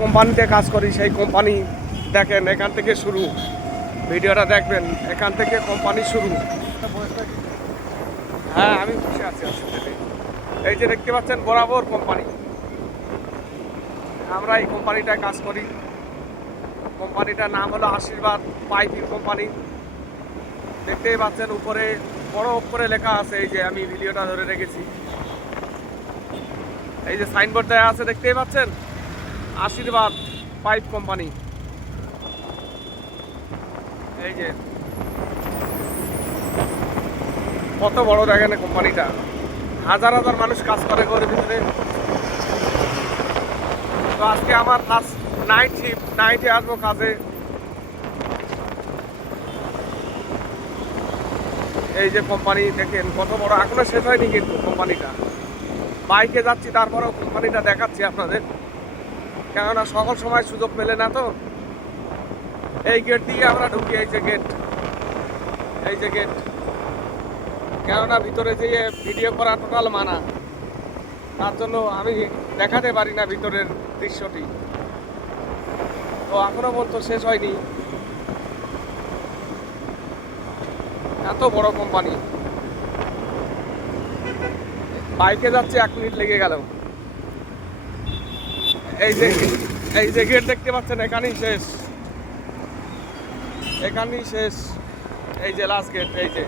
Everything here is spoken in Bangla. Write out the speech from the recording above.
কোম্পানিতে কাজ করি, সেই কোম্পানি দেখেন এখান থেকে শুরু। ভিডিওটা দেখবেন, এখান থেকে কোম্পানি শুরু। হ্যাঁ, আমি বসে আছি আসলে। এই যে দেখতে পাচ্ছেন বরাবর কোম্পানি, আমরা এই কোম্পানিটায় কাজ করি। কোম্পানিটার নাম হলো আশীর্বাদ পাইপিং কোম্পানি। দেখতেই পাচ্ছেন উপরে বড় অক্ষরে লেখা আছে, এই যে আমি ভিডিওটা ধরে রেখেছি, এই যে সাইনবোর্ড দেওয়া আছে দেখতেই পাচ্ছেন, আশীর্বাদ পাইপ কোম্পানি। এই যে কত বড় দেখেন কোম্পানিটা, হাজার হাজার মানুষ কাজ করে ঘরের ভিতরে। তো আজকে আমার ফার্স্ট নাইট শিফট, নাইটে আসবো কাজে। এই যে কোম্পানি দেখেন কত বড়, এখনো শেষ হয়নি কিন্তু কোম্পানিটা। বাইকে যাচ্ছি, তারপরেও কোম্পানিটা দেখাচ্ছি আপনাদের, কেননা সকল সময় সুযোগ মেলে না। তো এই গেট দিয়ে আমরা ঢুকি, এই যে গেট, এই যে গেট, কেননা ভিতরে যেয়ে ভিডিও করা টোটাল মানা, তার জন্য আমি দেখাতে পারি না ভিতরের দৃশ্যটি। তো এখনো পর্যন্ত শেষ হয়নি, এত বড় কোম্পানি। বাইকে যাচ্ছে 1 মিনিট লেগে গেল। এই যে গেট দেখতে পাচ্ছেন, এখানেই শেষ, এখানেই শেষ। এই যে লাস্ট গেট, এই যে